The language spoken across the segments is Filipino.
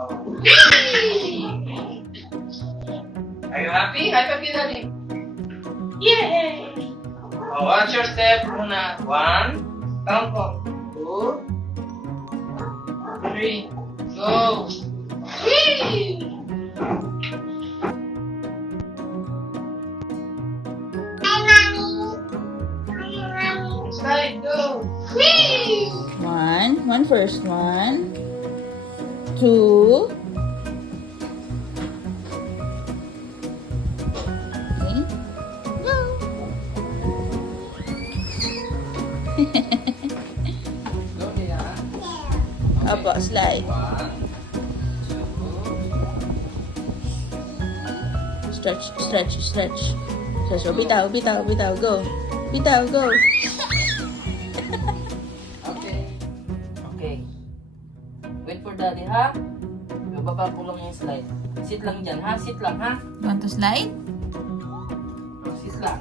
Are you happy? High five you, Daddy. Yay! Oh, watch your step, Luna. 1. Count ko. 2. 3. Go. Whee! Slide, go. Whee! One first. 1, 2. Okay. Go. Go, Mia. Opo, slide. 1, 2. Stretch. Stretch. So, bitaw. Go. Bitaw, go. Okay. Wait for daddy, ha? Bababa ko lang yung slide. Sit lang dyan, ha? Sit lang, ha? You want to slide? Sit lang.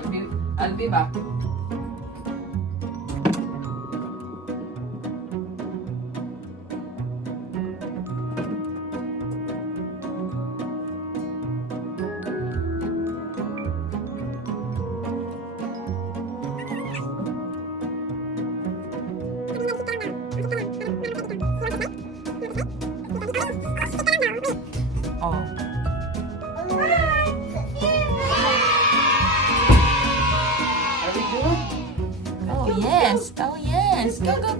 Okay. I'll be back. Oh. Are we good? Oh, yes. Go. Go.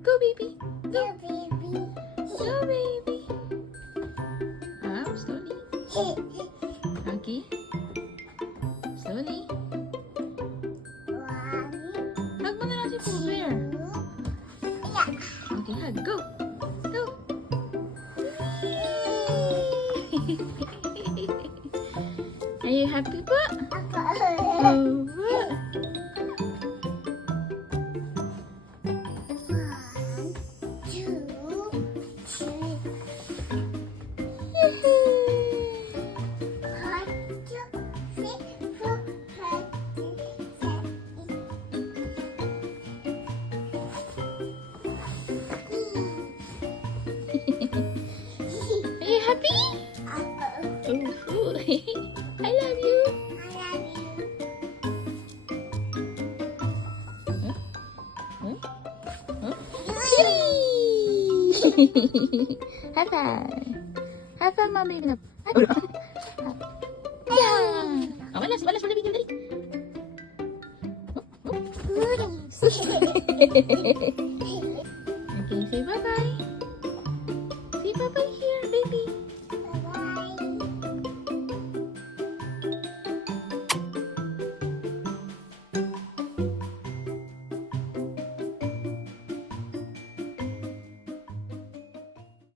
Go, baby. Go, baby. Slowly. Okay. Slowly. Hug mo na lang si Pooh Bear. Okay, hug. Go. Are you happy po? Oh, Are you happy? Oh, I love you. High five, mommy. High five. Yeah. Oh, malas, balik dali.